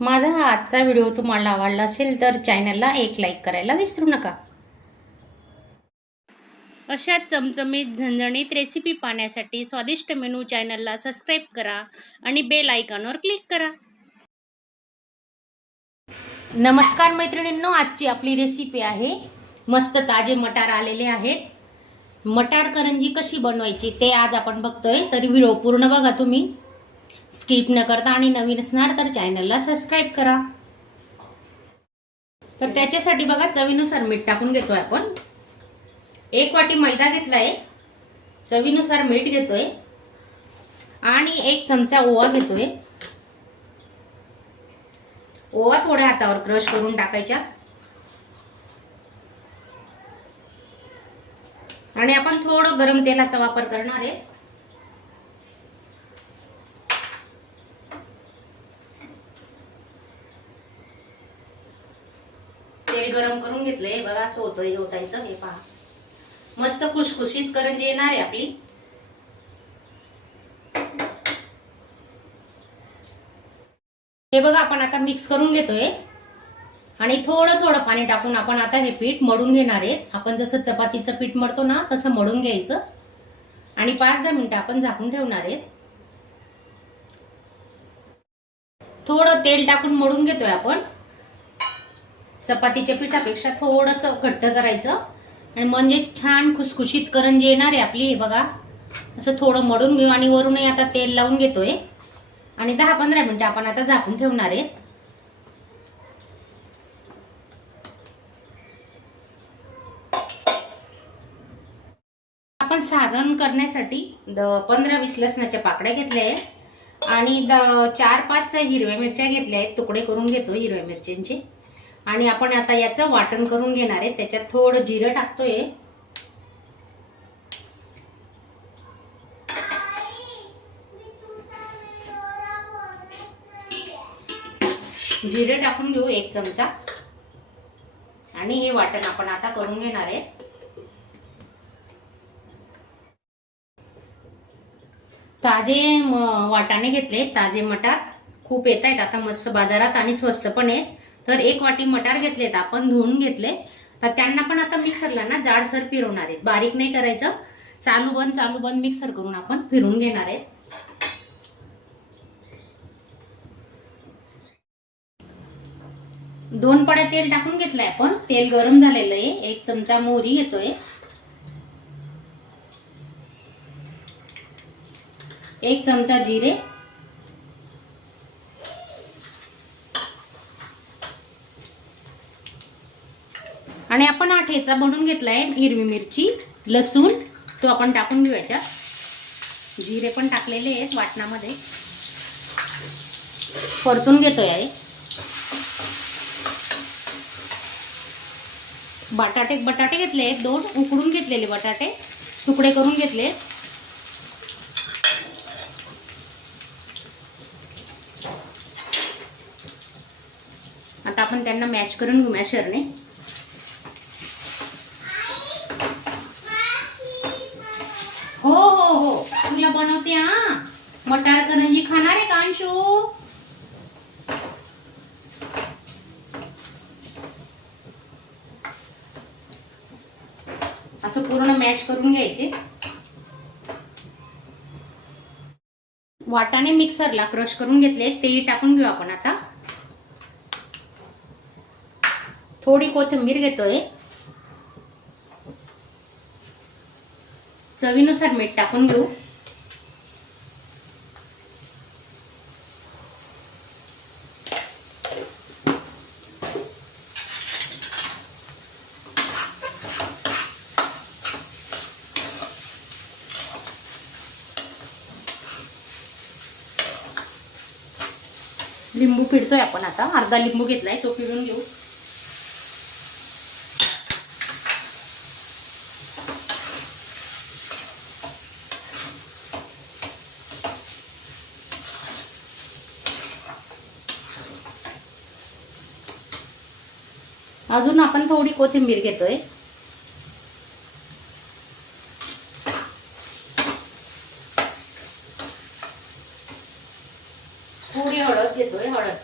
माझा हा आजचा व्हिडिओ तुम्हाला आवडला असेल तर चॅनलला एक लाईक करायला विसरू नका. अशा चमचमीत झणझणीत रेसिपी पाहण्यासाठी स्वादिष्ट मेनू चॅनलला सबस्क्राईब करा आणि बेल आयकॉनवर क्लिक करा. नमस्कार मैत्रिणींनो आजची आपली रेसिपी आहे मस्त ताजे मटार आलेले आहेत. मटार करंजी कशी बनवायची ते आज आपण बघतोय तरी व्हिडिओ पूर्ण बघा तुम्ही. स्किप न करता आणि नवीन असणार तर चॅनलला सबस्क्राईब करा. तर त्याच्यासाठी बघा चवीनुसार मीठ टाकून घेतोय आपण. एक वाटी मैदा घेतलाय. चवीनुसार मीठ घेतोय. आणि एक चमचा ओवा घेतोय. ओवा थोड्या हातावर क्रश करून टाकायच्या. आणि आपण थोडं गरम तेलाचा वापर करणार आहे. गरम करून घेतलंय. बघा असं होतं हे होतायचं हे पहा. मस्त खुशखुशीत करंजी येणार आहे आपली. हे बघा आपण आता मिक्स करून घेतोय. आणि थोडं थोडं पाणी टाकून आपण आता हे पीठ मळून घेणार आहेत. आपण जसं चपातीचं पीठ मळतो ना तसं मळून घ्यायचं. आणि पाच दहा मिनिटं आपण झाकून ठेवणार आहेत. थोडं तेल टाकून मळून घेतोय आपण. चपातीच्या पिठापेक्षा थोडंसं घट्ट करायचं. आणि म्हणजे छान खुसखुशीत करंजी येणार आहे आपली हे बघा. असं थोडं मडून घेऊ आणि वरूनही आता तेल लावून घेतोय. आणि दहा पंधरा मिनिटं आपण आता झाकून ठेवणार आहेत. आपण सारण करण्यासाठी पंधरा वीस लसणाच्या पाकड्या घेतल्या आहेत. आणि द चार पाच हिरव्या मिरच्या घेतल्या आहेत. तुकडे करून घेतो हिरव्या मिरच्यांचे. आणि आपण आता याचं वाटण करून घेणार आहे. त्याच्यात थोडं जिरं टाकतोय. जिरं टाकून घेऊ एक चमचा. आणि हे वाटण आपण आता करून घेणार आहे. ताजे वाटाणे घेतले ताजे मटार खूप येत आहेत आता मस्त बाजारात आणि स्वस्त पण आहेत. तर एक वाटी मटार घेतलेत आपण धुवून घेतले. तर त्यांना पण आता मिक्सरला ना जाडसर फिरवणार आहेत. बारीक नाही करायचं. चालू बंद चालू बंद मिक्सर करून आपण फिरून घेणार आहेत. दोन पड्या तेल टाकून घेतलंय आपण. तेल गरम झालेलं आहे. एक चमचा मोहरी घेतोय एक चमचा जिरे. आणि आपण हा ठेचा बनवून घेतलाय हिरवी मिरची लसूण तो आपण टाकून घेऊ याच्यात जिरे पण टाकलेले आहेत वाटणामध्ये. परतून घेतोय आहे बटाटे बटाटे घेतले आहेत दोन उकडून घेतलेले बटाटे. तुकडे करून घेतले आता आपण त्यांना मॅश करून घेऊ मॅशरने हो हो हो तुला बनवते हा. मटार करंजी खाणार आहे का अंशू? असं पूर्ण मॅश करून घ्यायचे. वाटाणे मिक्सरला क्रश करून घेतले ते टाकून घेऊ आपण आता. थोडी कोथिंबीर घेतोय. चवीनुसार मीठ टाकून घेऊ. लिंबू पिळतोय आपण आता. अर्धा लिंबू घेतलाय तो पिळून घेऊ. अजून आपण थोडी कोथिंबीर घेतोय थोडी हळद घेतोय हळद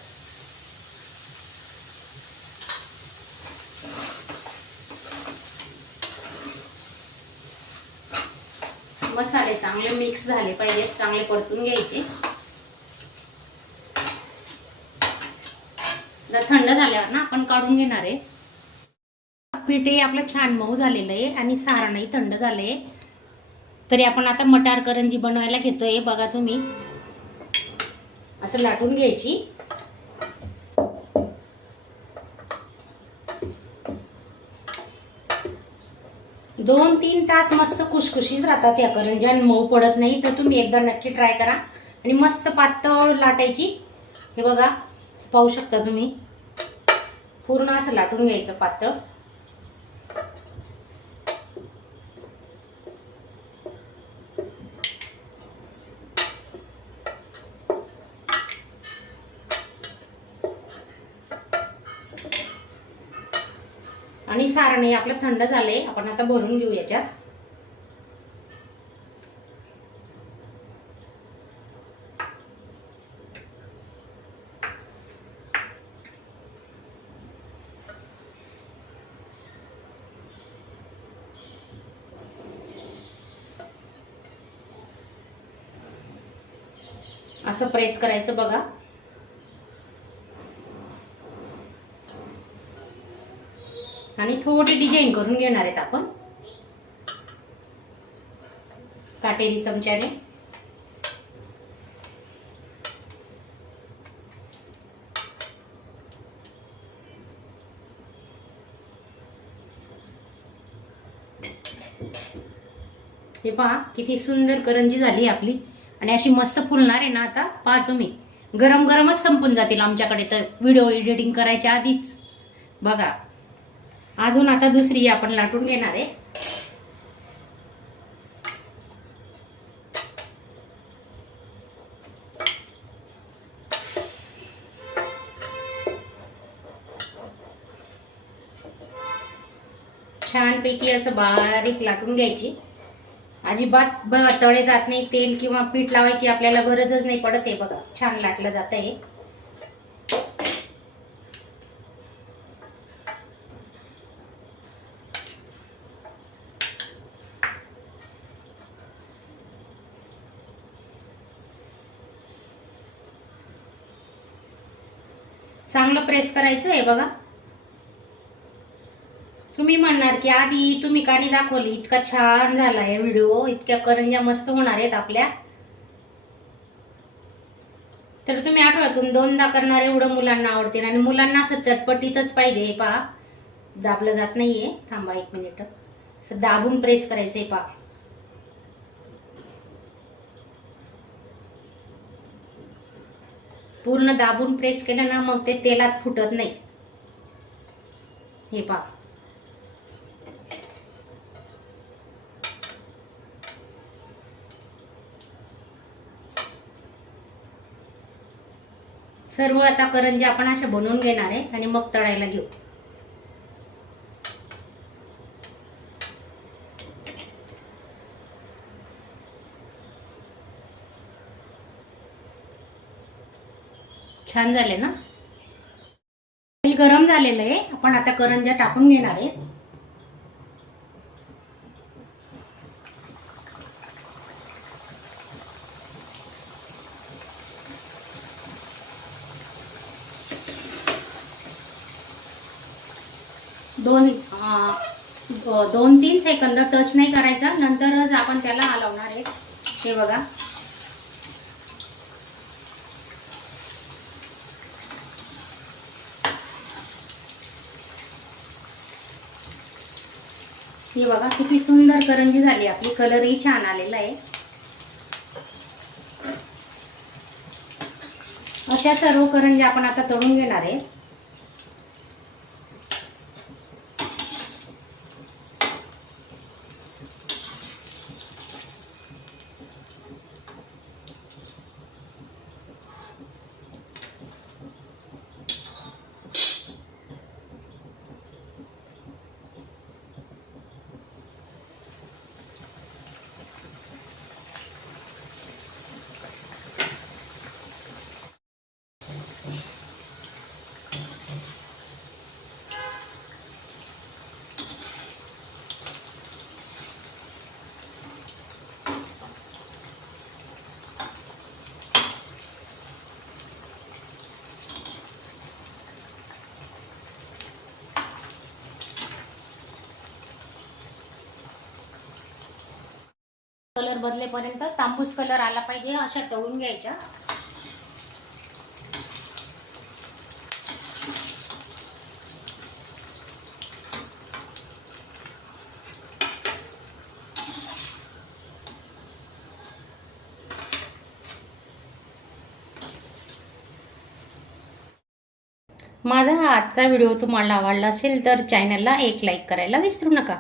मसाले चांगले मिक्स झाले पाहिजेत चांगले परतून घ्यायचे. थंड झाल्यावर ना आपण काढून घेणार आहे. पीठही आपलं छान मऊ झालेलं आहे आणि सारणही थंड झालंय. तरी आपण आता मटार करंजी बनवायला घेतोय बघा तुम्ही. असं लाटून घ्यायची. दोन तीन तास मस्त खुशखुशीत राहतात या करंज्या आणि मऊ पडत नाही तर तुम्ही एकदा नक्की ट्राय करा. आणि मस्त पातळ लाटायची. हे बघा पाहू शकता तुम्ही? पूर्ण असं लाटून घ्यायचं पातळ. हे आपलं थंड झालंय. आपण आता भरून घेऊ याच्यात. असं प्रेस करायचं बघा. आणि थोडी डिझाईन करून घेणार आहेत आपण. काटेरी चमच्याने. हे पहा किती सुंदर करंजी झाली आपली. आणि अशी मस्त फुलणार आहे ना आता पहा तुम्ही. गरम गरमच संपून जातील आमच्याकडे तर. व्हिडिओ एडिटिंग करायच्या आधीच. बघा. अजून आता दुसरी आपण लाटून घेणार आहे. छानपैकी असं बारीक लाटून घ्यायची. अजिबात तळे जात नाही तेल किंवा पीठ लावायची आपल्याला गरजच नाही पडत आहे बघा. छान लाटलं जात आहे चांगलं प्रेस करायचं आहे बघा. तुम्ही म्हणणार की आधी तुम्ही काणी दाखवली इतका छान झाला आहे व्हिडिओ इतक्या करंज्या मस्त होणार आहेत आपल्या. तर तुम्ही आठवड्यातून दोनदा करणार एवढं मुलांना आवडते. आणि मुलांना असं चटपटीतच पाहिजे हे पहा. दाबलं जात नाहीये. थांबा एक मिनिट असं दाबून प्रेस करायचंय पहा. पूर्ण दाबून प्रेस केलं ना मग ते तेलात फुटत नाही. हे पहा. सर्व आता करंजी आपण अशा बनवून घेणार आहे आणि मग तळायला घेऊ. छान झाले ना? तेल गरम झालेलं आहे. आपण आता करंज्या टाकून घेणार आहे. दोन दोन तीन सेकंद टच नाही करायचा. नंतरच आपण त्याला हलवणार आहे. हे बघा. हे बघा किती सुंदर करंजी झाली. आपली कलरही छान आलेला आहे. अशा सर्व करंजी आपण आता तळून घेणार आहे. कलर बदलेपर्यंत तांबूस कलर आला पाहिजे अशा तळून घ्यायच्या. माझा हा आजचा व्हिडिओ तुम्हाला आवडला असेल तर चॅनलला एक लाईक करायला विसरू नका.